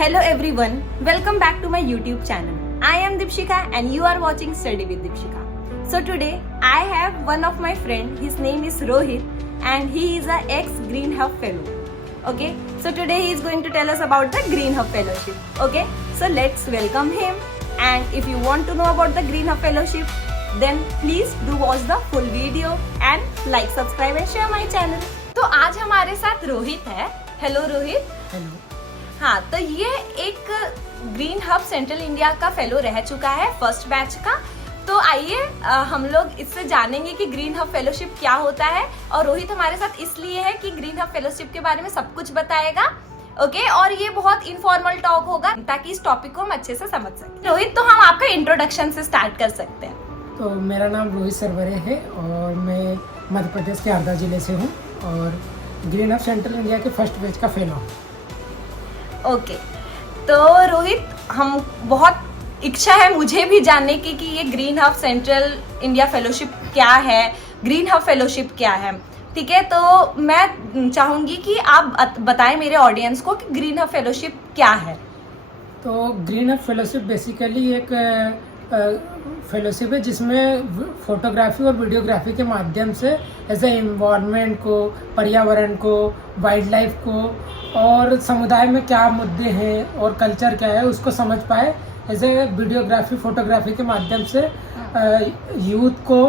Hello everyone, welcome back to my YouTube channel. I am Deepshika and you are watching Study with Deepshika. So today I have one of my friend, his name is Rohit and he is a ex-Green Hub fellow. Okay, so today he is going to tell us about the Green Hub Fellowship. Okay, so let's welcome him, and if you want to know about the Green Hub Fellowship, then please do watch the full video and like, subscribe and share my channel. तो आज हमारे साथ रोहित है. Hello Rohit. Hello. हाँ, तो ये एक green hub central India का फेलो रह चुका है फर्स्ट बैच का. तो आइए हम लोग इससे जानेंगे कि ग्रीन हब फेलोशिप क्या होता है. और रोहित हमारे साथ इसलिए है कि ग्रीन हब फेलोशिप के बारे में सब कुछ बताएगा. ओके, और ये बहुत इनफॉर्मल टॉक होगा ताकि इस टॉपिक को हम अच्छे से समझ सकें. रोहित, तो हम आपका इंट्रोडक्शन से स्टार्ट कर सकते हैं. तो मेरा नाम रोहित सरवरे है और मैं मध्य प्रदेश के हरदा जिले से हूँ और ग्रीन हब सेंट्रल इंडिया के फर्स्ट बैच का फेलो हूँ. ओके, तो रोहित, हम बहुत इच्छा है मुझे भी जानने की कि ये green hub central India fellowship क्या है, ग्रीन हब फेलोशिप क्या है. ठीक है, तो मैं चाहूंगी कि आप बताएं मेरे ऑडियंस को कि ग्रीन हब फेलोशिप क्या है. तो ग्रीन हब फेलोशिप बेसिकली एक फेलोशिप है जिसमें फोटोग्राफी और वीडियोग्राफी के माध्यम से ऐसे इन्वायरमेंट को, पर्यावरण को, वाइल्ड लाइफ को और समुदाय में क्या मुद्दे हैं और कल्चर क्या है उसको समझ पाए. ऐसे वीडियोग्राफी, फोटोग्राफी के माध्यम से यूथ को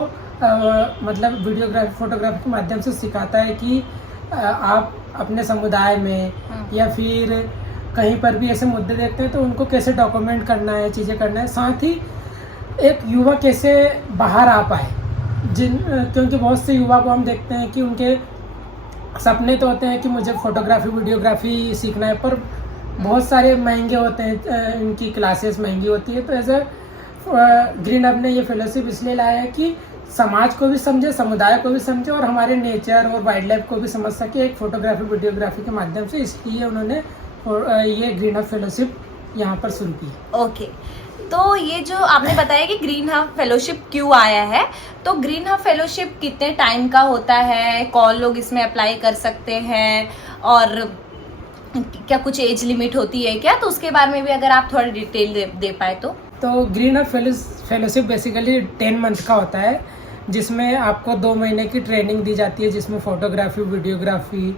मतलब वीडियोग्राफी, फोटोग्राफी के माध्यम से सिखाता है कि आप अपने समुदाय में या फिर कहीं पर भी ऐसे मुद्दे देखते हैं तो उनको कैसे डॉक्यूमेंट करना है, चीज़ें करना है. साथ ही एक युवा कैसे बाहर आ पाए, क्योंकि बहुत से युवा को हम देखते हैं कि उनके सपने तो होते हैं कि मुझे फोटोग्राफी, वीडियोग्राफी सीखना है, पर बहुत सारे महंगे होते हैं, इनकी क्लासेस महंगी होती है. तो ऐसे ग्रीन हब ने ये फेलोशिप इसलिए लाया है कि समाज को भी समझे, समुदाय को भी समझे और हमारे नेचर और वाइल्ड लाइफ को भी समझ सके एक फोटोग्राफी, वीडियोग्राफी के माध्यम से. इसलिए उन्होंने ये ग्रीन हब फेलोशिप यहाँ पर शुरू की. ओके, तो ये जो आपने बताया कि ग्रीन हब फेलोशिप क्यों आया है, तो ग्रीन हब फेलोशिप कितने टाइम का होता है, कौन लोग इसमें अप्लाई कर सकते हैं और क्या कुछ एज लिमिट होती है क्या, तो उसके बारे में भी अगर आप थोड़ा डिटेल दे पाए तो. Green hub fellowship basically 10 month का होता है जिसमें आपको 2 महीने की ट्रेनिंग दी जाती है जिसमें फोटोग्राफी, वीडियोग्राफी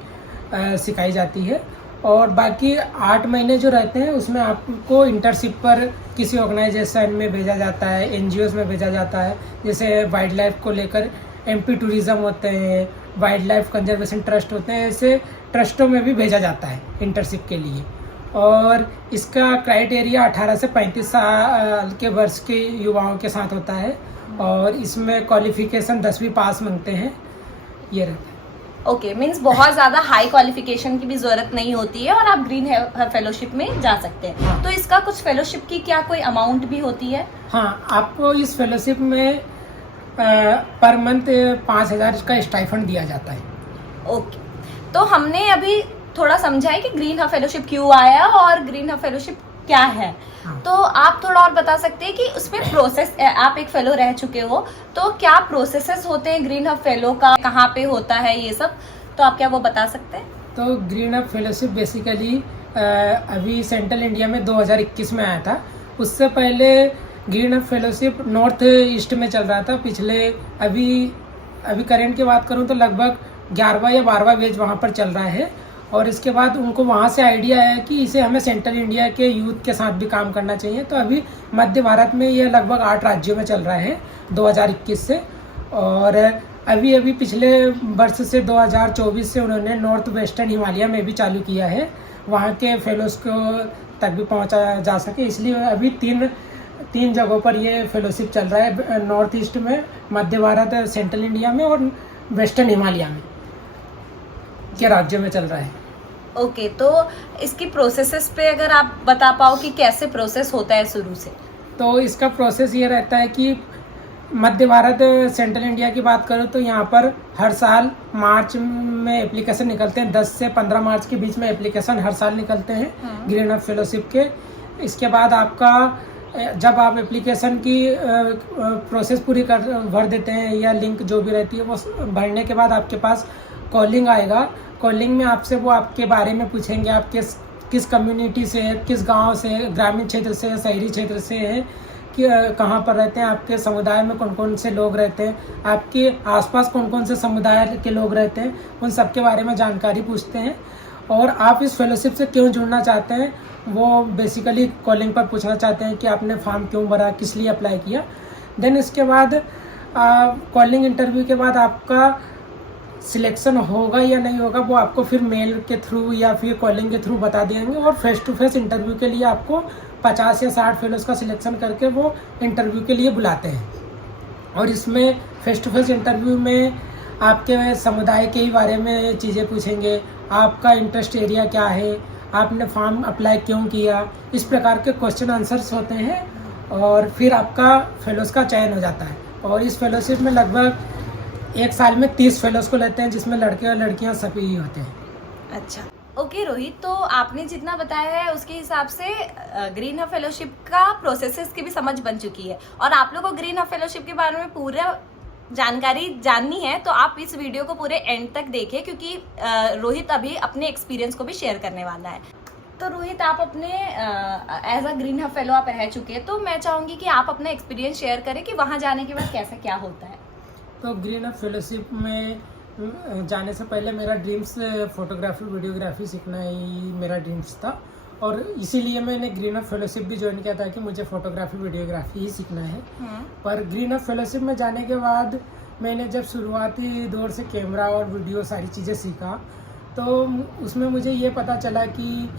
सिखाई जाती है और बाकी 8 महीने जो रहते हैं उसमें आपको इंटर्नशिप पर किसी ऑर्गेनाइजेशन में भेजा जाता है, एनजीओज में भेजा जाता है. जैसे वाइल्ड लाइफ को लेकर एमपी टूरिज्म होते हैं, वाइल्ड लाइफ कंजर्वेशन ट्रस्ट होते हैं, ऐसे ट्रस्टों में भी भेजा जाता है इंटर्नशिप के लिए. और इसका क्राइटेरिया 18 से 35 साल के वर्ष के युवाओं के साथ होता है और इसमें क्वालिफिकेशन 10वीं पास मांगते हैं. ये रहता है. ओके, मीन्स बहुत ज़्यादा हाई क्वालिफिकेशन की भी ज़रूरत नहीं होती है और आप ग्रीन हब फेलोशिप में जा सकते हैं. हाँ. तो इसका कुछ फेलोशिप की क्या कोई अमाउंट भी होती है? हाँ, आपको इस फेलोशिप में पर मंथ 5,000 का स्टाइफंड दिया जाता है. ओके, तो हमने अभी थोड़ा समझा है कि ग्रीन हब फेलोशिप क्यों आया और ग्रीन हब फेलोशिप क्या है. हाँ. तो आप थोड़ा और बता सकते हैं कि उसमें प्रोसेस, आप एक फेलो रह चुके हो तो क्या प्रोसेसेस होते हैं ग्रीन हब फेलो का, कहाँ पे होता है ये सब, तो आप क्या वो बता सकते हैं? तो ग्रीन हब फेलोशिप बेसिकली अभी सेंट्रल इंडिया में 2021 में आया था. उससे पहले green hub fellowship north east में चल रहा था. पिछले अभी करंट की बात करूं तो लगभग 11वां या 12वां बैच वहां पर चल रहा है और इसके बाद उनको वहाँ से आइडिया आया कि इसे हमें सेंट्रल इंडिया के यूथ के साथ भी काम करना चाहिए. तो अभी मध्य भारत में ये लगभग 8 राज्यों में चल रहा है 2021 से और अभी पिछले वर्ष से 2024 से उन्होंने नॉर्थ वेस्टर्न हिमालय में भी चालू किया है, वहाँ के फेलोज को तक भी पहुँचा जा सके. इसलिए अभी तीन जगहों पर ये फेलोशिप चल रहा है, नॉर्थ ईस्ट में, मध्य भारत, सेंट्रल इंडिया में और वेस्टर्न हिमालय में के राज्यों में चल रहा है. ओके, तो इसकी प्रोसेसेस पे अगर आप बता पाओ कि कैसे प्रोसेस होता है शुरू से. तो इसका प्रोसेस ये रहता है कि मध्य भारत, सेंट्रल इंडिया की बात करूँ तो यहाँ पर हर साल मार्च में एप्लीकेशन निकलते हैं. 10 से 15 मार्च के बीच में एप्लीकेशन हर साल निकलते हैं ग्रीन हब फेलोशिप के. इसके बाद आपका जब आप एप्लीकेशन की प्रोसेस पूरी भर देते हैं या लिंक जो भी रहती है वो भरने के बाद आपके पास कॉलिंग आएगा. कॉलिंग में आपसे वो आपके बारे में पूछेंगे, आप किस कम्युनिटी से है, किस गांव से है, ग्रामीण क्षेत्र से है, शहरी क्षेत्र से है, कि कहाँ पर रहते हैं, आपके समुदाय में कौन कौन से लोग रहते हैं, आपके आसपास कौन कौन से समुदाय के लोग रहते हैं, उन सब के बारे में जानकारी पूछते हैं। और आप इस फेलोशिप से क्यों जुड़ना चाहते हैं, वो बेसिकली कॉलिंग पर पूछना चाहते हैं कि आपने फॉर्म क्यों भरा, किस लिए अप्लाई किया। देन इसके बाद कॉलिंग इंटरव्यू के बाद आपका सिलेक्शन होगा या नहीं होगा वो आपको फिर मेल के थ्रू या फिर कॉलिंग के थ्रू बता देंगे। और फेस टू फेस इंटरव्यू के लिए आपको 50 या 60 फेलोज़ का सिलेक्शन करके वो इंटरव्यू के लिए बुलाते हैं। और इसमें फेस टू फेस इंटरव्यू में आपके समुदाय के ही बारे में चीज़ें पूछेंगे, आपका इंटरेस्ट एरिया क्या है, आपने फॉर्म अप्लाई क्यों किया, इस प्रकार के क्वेश्चन आंसर्स होते हैं। और फिर आपका फेलोज़ का चयन हो जाता है। और इस फेलोशिप में लगभग 1 साल में 30 फेलोज़ को लेते हैं, जिसमें लड़के और लड़कियां सभी ही होते हैं। अच्छा, ओके रोहित, तो आपने जितना बताया है उसके हिसाब से ग्रीन हब फेलोशिप का प्रोसेसेस की भी समझ बन चुकी है। और आप लोगों को ग्रीन हब फेलोशिप के बारे में पूरा जानकारी जाननी है तो आप इस वीडियो को पूरे एंड तक देखें, क्योंकि रोहित अभी अपने एक्सपीरियंस को भी शेयर करने वाला है। तो रोहित, आप अपने as a Green Hub fellow आप रह चुके हैं, तो मैं चाहूंगी कि आप अपना एक्सपीरियंस शेयर करें कि वहां जाने के बाद कैसा क्या होता है। तो ग्रीन हब फेलोशिप में जाने से पहले मेरा ड्रीम्स फोटोग्राफी वीडियोग्राफी सीखना ही मेरा ड्रीम्स था। और इसीलिए मैंने ग्रीन हब फेलोशिप भी ज्वाइन किया था कि मुझे फोटोग्राफी वीडियोग्राफी ही सीखना है। पर ग्रीन हब फेलोशिप में जाने के बाद मैंने जब शुरुआती दौर से कैमरा और वीडियो सारी चीज़ें सीखा, तो उसमें मुझे ये पता चला कि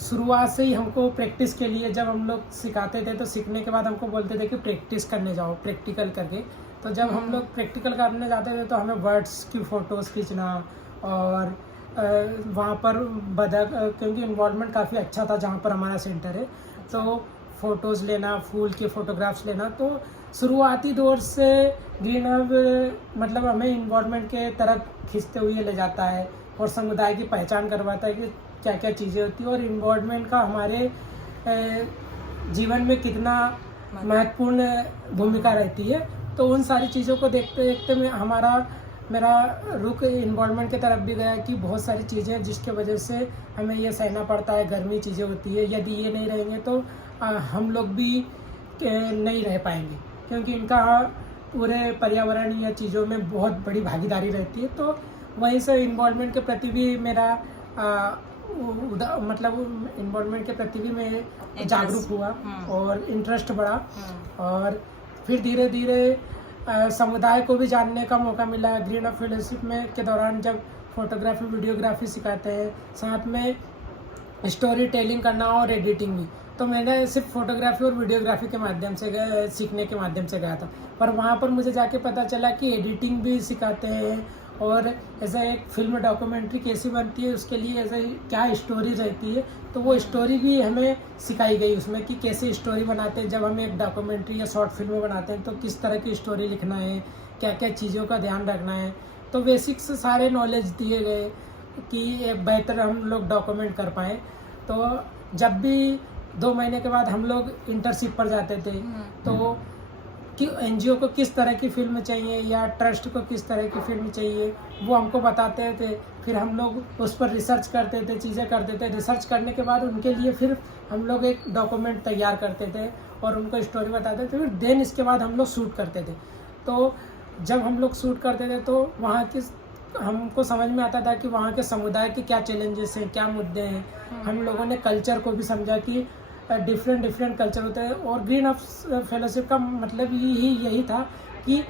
शुरुआत से ही हमको प्रैक्टिस के लिए जब हम लोग सिखाते थे तो सीखने के बाद हमको बोलते थे कि प्रैक्टिस करने जाओ, प्रैक्टिकल करके। तो जब हम लोग प्रैक्टिकल करने जाते थे तो हमें बर्ड्स की फ़ोटोज़ खींचना और वहाँ पर बदक, क्योंकि इन्वॉल्वमेंट काफ़ी अच्छा था जहाँ पर हमारा सेंटर है, तो फ़ोटोज़ लेना, फूल के फ़ोटोग्राफ्स लेना। तो शुरुआती दौर से ग्रीन हब मतलब हमें इन्वॉल्वमेंट के तरफ खींचते हुए ले जाता है और समुदाय की पहचान करवाता है कि क्या क्या चीज़ें होती हैं और इन्वॉल्वमेंट का हमारे जीवन में कितना महत्वपूर्ण भूमिका रहती है। तो उन सारी चीज़ों को देखते देखते मेरा रुख इन्वॉल्वमेंट की तरफ भी गया कि बहुत सारी चीज़ें जिसके वजह से हमें ये सहना पड़ता है, गर्मी चीज़ें होती है, यदि ये नहीं रहेंगे तो हम लोग भी नहीं रह पाएंगे, क्योंकि इनका पूरे पर्यावरण या चीज़ों में बहुत बड़ी भागीदारी रहती है। तो वहीं से इन्वॉल्वमेंट के प्रति भी मेरा मतलब इन्वॉल्वमेंट के प्रति भी मैं जागरूक हुआ और इंटरेस्ट बढ़ा। और फिर धीरे धीरे समुदाय को भी जानने का मौका मिला। ग्रीन हब फेलोशिप में के दौरान जब फोटोग्राफी वीडियोग्राफी सिखाते हैं, साथ में स्टोरी टेलिंग करना और एडिटिंग भी, तो मैंने सिर्फ फोटोग्राफी और वीडियोग्राफी के माध्यम से सीखने के माध्यम से गया था। पर वहाँ पर मुझे जाके पता चला कि एडिटिंग भी सिखाते हैं और ऐसा एक फिल्म डॉक्यूमेंट्री कैसी बनती है उसके लिए ऐसा क्या स्टोरी रहती है, तो वो स्टोरी भी हमें सिखाई गई उसमें कि कैसे स्टोरी बनाते हैं। जब हम एक डॉक्यूमेंट्री या शॉर्ट फिल्म बनाते हैं तो किस तरह की स्टोरी लिखना है, क्या क्या चीज़ों का ध्यान रखना है। तो बेसिक्स सारे नॉलेज दिए गए कि एक बेहतर हम लोग डॉक्यूमेंट कर पाएँ। तो जब भी 2 महीने के बाद हम लोग इंटर्नशिप पर जाते थे तो कि एनजीओ को किस तरह की फ़िल्म चाहिए या ट्रस्ट को किस तरह की फ़िल्म चाहिए वो हमको बताते थे। फिर हम लोग उस पर रिसर्च करते थे, चीज़ें करते थे। रिसर्च करने के बाद उनके लिए फिर हम लोग एक डॉक्यूमेंट तैयार करते थे और उनको स्टोरी बताते थे। फिर देन इसके बाद हम लोग शूट करते थे। तो जब हम लोग शूट करते थे तो वहाँ की हमको समझ में आता था कि वहाँ के समुदाय के क्या चैलेंजेस हैं, क्या मुद्दे हैं। हम लोगों ने कल्चर को भी समझा कि डिफरेंट कल्चर होते हैं। और ग्रीन हब फेलोशिप का मतलब यही था कि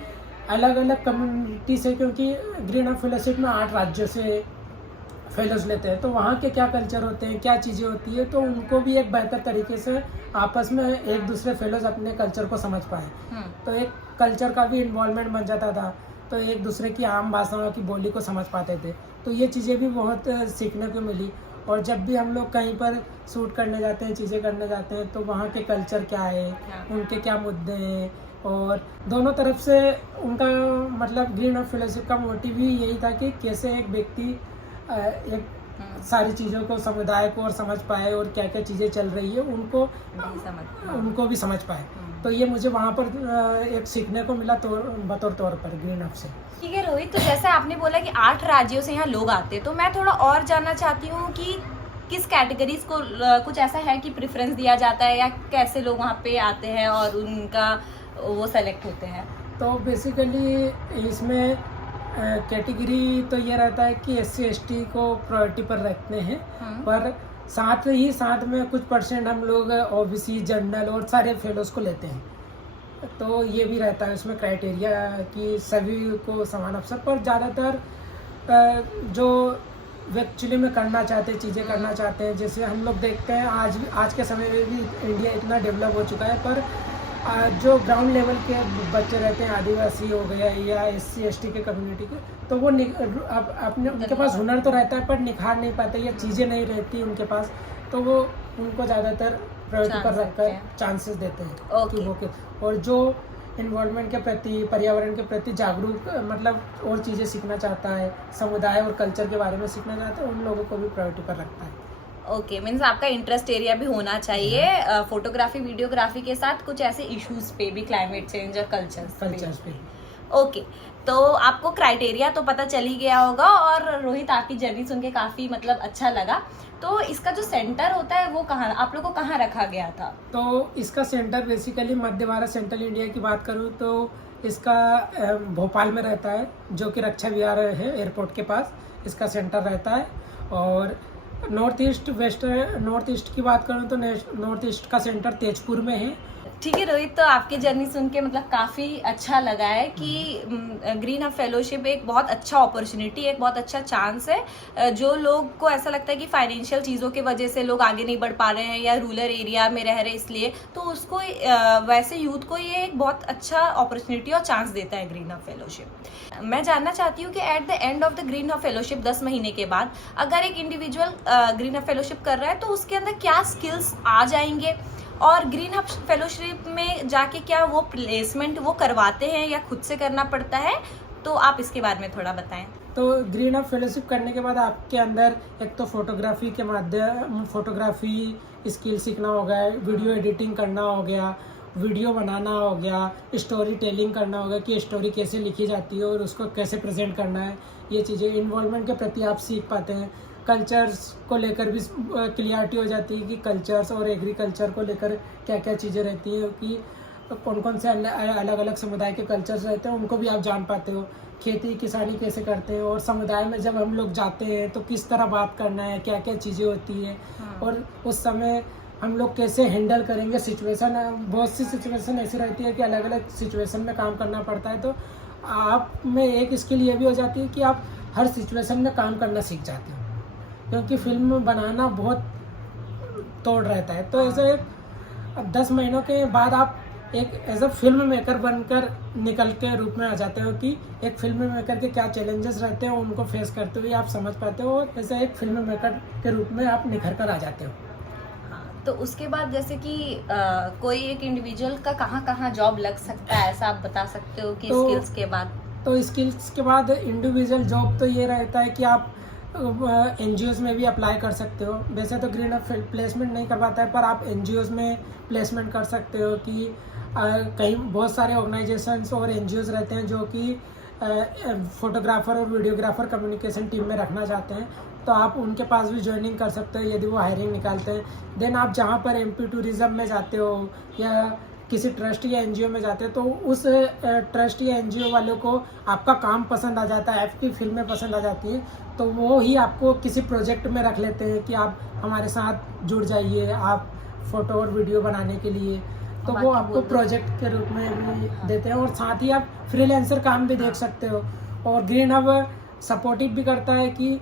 अलग अलग कम्युनिटी से, क्योंकि ग्रीन हब फेलोशिप में 8 राज्यों से फेलोज लेते हैं, तो वहाँ के क्या कल्चर होते हैं, क्या चीज़ें होती है, तो उनको भी एक बेहतर तरीके से आपस में एक दूसरे फेलोज अपने कल्चर को समझ पाए। तो एक कल्चर का भी इन्वॉल्वमेंट बन जाता था, तो एक दूसरे की आम भाषाओं की बोली को समझ पाते थे। तो ये चीज़ें भी बहुत सीखने को मिली। और जब भी हम लोग कहीं पर शूट करने जाते हैं, चीज़ें करने जाते हैं, तो वहाँ के कल्चर क्या है, उनके क्या मुद्दे हैं, और दोनों तरफ से उनका मतलब ग्रीन हब फेलोशिप का मोटिव ही यही था कि कैसे एक व्यक्ति एक सारी चीज़ों को, समुदाय को और समझ पाए और क्या क्या चीज़ें चल रही है उनको भी समझ पाए। तो ये मुझे वहाँ पर एक सीखने को मिला बतौर तौर पर ग्रीन हब से। ठीक है रोहित, तो जैसे आपने बोला कि 8 राज्यों से यहाँ लोग आते हैं, तो मैं थोड़ा और जानना चाहती हूँ कि किस कैटेगरीज को कुछ ऐसा है कि प्रेफरेंस दिया जाता है, या कैसे लोग वहाँ पे आते हैं और उनका वो सेलेक्ट होते हैं? तो बेसिकली इसमें कैटेगरी तो ये रहता है कि SC/ST को प्रायोरिटी पर रखते हैं, पर साथ में कुछ परसेंट हम लोग OBC, जनरल और सारे फेलोज को लेते हैं। तो ये भी रहता है उसमें क्राइटेरिया कि सभी को समान अवसर, पर ज़्यादातर जो एक्चुअली में करना चाहते हैं, चीज़ें करना चाहते हैं, जैसे हम लोग देखते हैं आज के समय में भी इंडिया इतना डेवलप हो चुका है, पर जो ग्राउंड लेवल के बच्चे रहते हैं, आदिवासी हो गया या SC/ST के कम्युनिटी के, तो वो अपने उनके पास हुनर तो रहता है पर निखार नहीं पाते या चीज़ें नहीं रहती उनके पास, तो वो उनको ज़्यादातर प्रायोरिटी पर रखकर चांसेस देते हैं कि वो और जो इन्वॉल्वमेंट के प्रति, पर्यावरण के प्रति जागरूक मतलब और चीज़ें सीखना चाहता है, समुदाय और कल्चर के बारे में सीखना चाहता है, उन लोगों को भी प्रायोरिटी पर रखता है। ओके, मीन्स आपका इंटरेस्ट एरिया भी होना चाहिए फोटोग्राफी वीडियोग्राफी के साथ कुछ ऐसे इश्यूज पे भी, क्लाइमेट चेंज और कल्चर्स पे। ओके, तो आपको क्राइटेरिया तो पता चल ही गया होगा, और रोहित आपकी जर्नी सुन के काफी मतलब अच्छा लगा। तो इसका जो सेंटर होता है वो कहाँ, आप लोग को कहाँ रखा गया था? तो इसका सेंटर बेसिकली मध्य भारत, सेंट्रल इंडिया की बात करूँ तो इसका भोपाल में रहता है, जो कि रक्षा विहार है एयरपोर्ट के पास इसका सेंटर रहता है। और नॉर्थ ईस्ट की बात करूँ तो नॉर्थ ईस्ट का सेंटर तेजपुर में है। ठीक है रोहित, तो आपकी जर्नी सुन के मतलब काफी अच्छा लगा है कि ग्रीन हब फेलोशिप एक बहुत अच्छा अपॉर्चुनिटी, एक बहुत अच्छा चांस है। जो लोग को ऐसा लगता है कि फाइनेंशियल चीजों की वजह से लोग आगे नहीं बढ़ पा रहे हैं या रूरल एरिया में रह रहे इसलिए, तो उसको वैसे यूथ को ये एक बहुत अच्छा अपॉर्चुनिटी और चांस देता है ग्रीन हब फेलोशिप। मैं जानना चाहती हूँ कि at the end of the green hub fellowship 10 महीने के बाद अगर एक इंडिविजुअल ग्रीन हब फेलोशिप कर रहा है तो उसके अंदर क्या स्किल्स आ जाएंगे, और ग्रीन हब फेलोशिप में जाके क्या वो प्लेसमेंट वो करवाते हैं या खुद से करना पड़ता है? तो आप इसके बारे में थोड़ा बताएं। तो ग्रीन हब फेलोशिप करने के बाद आपके अंदर एक तो फोटोग्राफी के माध्यम फोटोग्राफी स्किल सीखना हो गया, वीडियो एडिटिंग करना हो गया, वीडियो बनाना हो गया, स्टोरी टेलिंग करना होगा कि स्टोरी कैसे लिखी जाती है और उसको कैसे प्रेजेंट करना है, ये चीज़ें इन्वॉल्वमेंट के प्रति आप सीख पाते हैं। कल्चर्स को लेकर भी क्लियरिटी हो जाती है कि कल्चर्स और एग्रीकल्चर को लेकर क्या क्या चीज़ें रहती हैं, कि कौन कौन से अलग अलग समुदाय के कल्चर्स रहते हैं उनको भी आप जान पाते हो। खेती किसानी कैसे करते हैं, और समुदाय में जब हम लोग जाते हैं तो किस तरह बात करना है, क्या क्या चीज़ें होती है, और उस समय हम लोग कैसे हैंडल करेंगे सिचुएशन। बहुत सी सिचुएशन ऐसी रहती है कि अलग अलग सिचुएशन में काम करना पड़ता है, तो आप में एक स्किल ये भी हो जाती है कि आप हर सिचुएशन में काम करना सीख जाते हो, क्योंकि फिल्म बनाना बहुत तोड़ रहता है। तो ऐसे 10 महीनों के बाद आप एक एज अ फिल्म मेकर बनकर निकल के रूप में आ जाते हो कि एक फिल्म मेकर के क्या चैलेंजेस रहते हैं उनको फेस करते हुए आप समझ पाते हो, और ऐसे एक फिल्म मेकर के रूप में आप निखर कर आ जाते हो। तो उसके बाद जैसे कि कोई एक इंडिविजुअल का कहाँ कहाँ जॉब लग सकता है, ऐसा आप बता सकते हो कि स्किल्स के बाद? तो स्किल्स के बाद इंडिविजुअल जॉब तो ये रहता है कि आप NGOs में भी अप्लाई कर सकते हो। वैसे तो ग्रीन हब प्लेसमेंट नहीं करवाता है, पर आप NGOs में प्लेसमेंट कर सकते हो कि कहीं बहुत सारे ऑर्गेनाइजेशंस और NGOs रहते हैं जो कि फोटोग्राफर और वीडियोग्राफर कम्युनिकेशन टीम में रखना चाहते हैं, तो आप उनके पास भी ज्वाइनिंग कर सकते हो यदि वो हायरिंग निकालते हैं। देन आप जहाँ पर MP टूरिज़्म में जाते हो या किसी ट्रस्ट या NGO में जाते हैं तो उस ट्रस्ट या NGO वालों को आपका काम पसंद आ जाता है, आपकी फिल्में पसंद आ जाती हैं, तो वो ही आपको किसी प्रोजेक्ट में रख लेते हैं कि आप हमारे साथ जुड़ जाइए आप फ़ोटो और वीडियो बनाने के लिए, तो वो आपको प्रोजेक्ट के रूप में भी देते हैं, और साथ ही आप फ्रीलांसर काम भी देख सकते हो। और ग्रीन हब सपोर्टिव भी करता है कि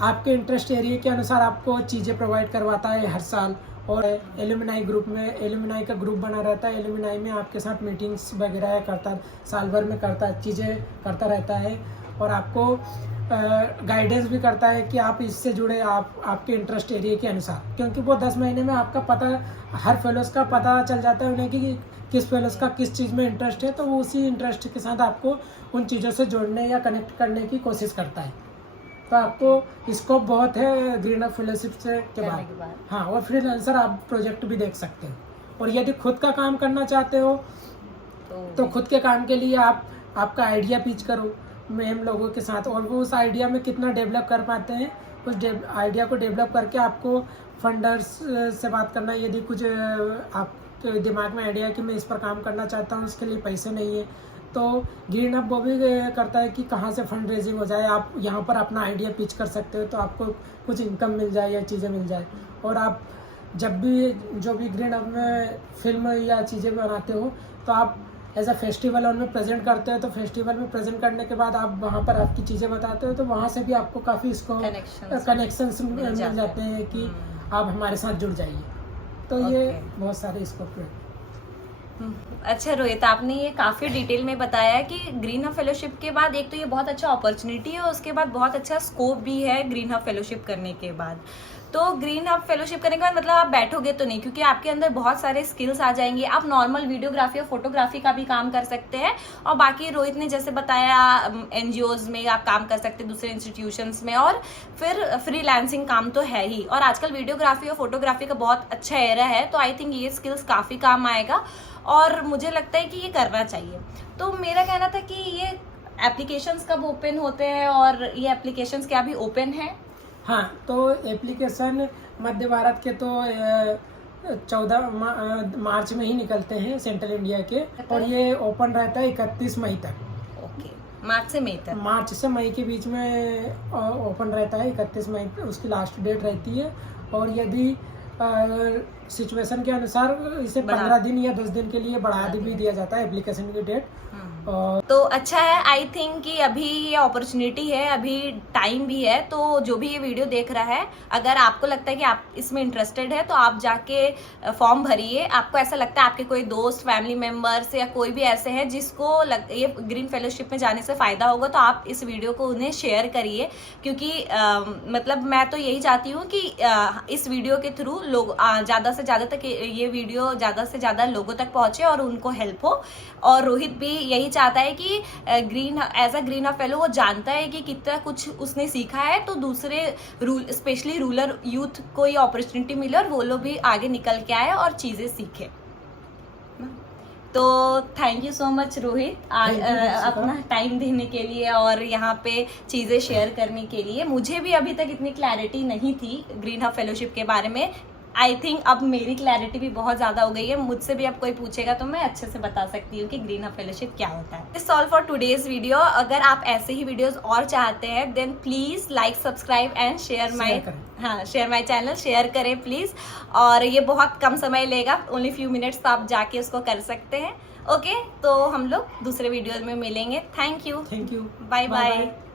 आपके इंटरेस्ट एरिया के अनुसार आपको चीज़ें प्रोवाइड करवाता है हर साल। और एलुमनाई ग्रुप में एलुमनाई का ग्रुप बना रहता है, एलुमनाई में आपके साथ मीटिंग्स वगैरह करता, साल भर में चीज़ें करता रहता है, और आपको गाइडेंस भी करता है कि आप इससे जुड़े आपके इंटरेस्ट एरिया के अनुसार, क्योंकि वो 10 महीने में आपका पता, हर फेलोज़ का पता चल जाता है उन्हें कि किस फेलोज़ का किस चीज़ में इंटरेस्ट है, तो वो उसी इंटरेस्ट के साथ आपको उन चीज़ों से जोड़ने या कनेक्ट करने की कोशिश करता है। तो आपको स्कोप बहुत है ग्रीन हब फेलोशिप से के बाद। हाँ, और फ्रीलांसर आप प्रोजेक्ट भी देख सकते हो, और यदि खुद का काम करना चाहते हो तो खुद के काम के लिए आपका आइडिया पिच करो मैम लोगों के साथ, और वो उस आइडिया में कितना डेवलप कर पाते हैं कुछ आइडिया को डेवलप करके आपको फंडर्स से बात करना, यदि कुछ आपके दिमाग में आइडिया है कि मैं इस पर काम करना चाहता हूँ, उसके लिए पैसे नहीं है, तो ग्रीन हब वो भी करता है कि कहाँ से फंड रेजिंग हो जाए, आप यहाँ पर अपना आइडिया पिच कर सकते हो तो आपको कुछ इनकम मिल जाए या चीज़ें मिल जाए। और आप जब भी जो भी ग्रीन हब में फिल्म या चीज़ें बनाते हो तो आप एज अ फेस्टिवल उनमें प्रेजेंट करते हो, तो फेस्टिवल में प्रेजेंट करने के बाद आप वहाँ पर आपकी चीज़ें बताते हो, तो वहाँ से भी आपको काफ़ी इसको कनेक्शंस मिल जाते हैं कि आप हमारे साथ जुड़ जाइए। तो ये बहुत सारे स्कोप है। अच्छा रोहित, आपने ये काफ़ी डिटेल में बताया कि ग्रीन हब फेलोशिप के बाद एक तो ये बहुत अच्छा अपॉर्चुनिटी है, उसके बाद बहुत अच्छा स्कोप भी है ग्रीन हब फेलोशिप करने के बाद। तो ग्रीन हब फेलोशिप करने के बाद मतलब आप बैठोगे तो नहीं, क्योंकि आपके अंदर बहुत सारे स्किल्स आ जाएंगे। आप नॉर्मल वीडियोग्राफी और फोटोग्राफी का भी काम कर सकते हैं, और बाकी रोहित ने जैसे बताया एनजीओज में आप काम कर सकते हैं, दूसरे इंस्टीट्यूशंस में, और फिर फ्रीलांसिंग काम तो है ही। और आजकल वीडियोग्राफी और फोटोग्राफी का बहुत अच्छा एरा है, तो आई थिंक ये स्किल्स काफ़ी काम आएगा और मुझे लगता है कि ये करना चाहिए। तो मेरा कहना था कि ये एप्लीकेशंस कब ओपन होते हैं और ये एप्लीकेशंस क्या भी ओपन है? हाँ, तो एप्लीकेशन मध्य भारत के तो 14 मार्च में ही निकलते हैं सेंट्रल इंडिया के, और ये ओपन रहता है 31 मई तक। ओके, मार्च से मई तक? मार्च से मई के बीच में ओपन रहता है, 31 मई उसकी लास्ट डेट रहती है। और यदि सिचुएशन के अनुसार इसे 15 दिन या 10 दिन के लिए बढ़ा भी दिया जाता है एप्लीकेशन की डेट। तो अच्छा है, आई थिंक कि अभी ये अपॉर्चुनिटी है, अभी टाइम भी है। तो जो भी ये वीडियो देख रहा है, अगर आपको लगता है कि आप इसमें इंटरेस्टेड है तो आप जाके फॉर्म भरिए। आपको ऐसा लगता है आपके कोई दोस्त, फैमिली मेंबर्स या कोई भी ऐसे हैं जिसको ये ग्रीन फेलोशिप में जाने से फायदा होगा, तो आप इस वीडियो को उन्हें शेयर करिए। क्योंकि मतलब मैं तो यही चाहती हूँ कि इस वीडियो के थ्रू लोग ज़्यादा से ज़्यादा तक ये वीडियो ज़्यादा से ज़्यादा लोगों तक पहुँचे और उनको हेल्प हो। और रोहित भी यही चाहता है कि as a Green Hub fellow वो जानता है कि कितना कुछ उसने सीखा है, तो दूसरे स्पेशली रूरल यूथ को ये अपॉर्चुनिटी मिले और वो लोग भी आगे निकल के आए और चीज़ें सीखे। तो thank you so much Rohit, आज अपना टाइम देने के लिए और यहाँ पे चीज़ें शेयर करने के लिए। मुझे भी अभी तक इतनी क्लैरिटी नहीं थी ग्रीन हब फेलोशिप के बारे में। आई थिंक अब मेरी क्लैरिटी भी बहुत ज़्यादा हो गई है। मुझसे भी अब कोई पूछेगा तो मैं अच्छे से बता सकती हूँ कि ग्रीन हब फेलोशिप क्या होता है। This all for today's video. अगर आप ऐसे ही वीडियोस और चाहते हैं then please like, subscribe and share my channel, share करें प्लीज़। और ये बहुत कम समय लेगा, ओनली फ्यू मिनट्स, तो आप जाके उसको कर सकते हैं। ओके, तो हम लोग दूसरे वीडियो में मिलेंगे। Thank you, thank you, bye bye.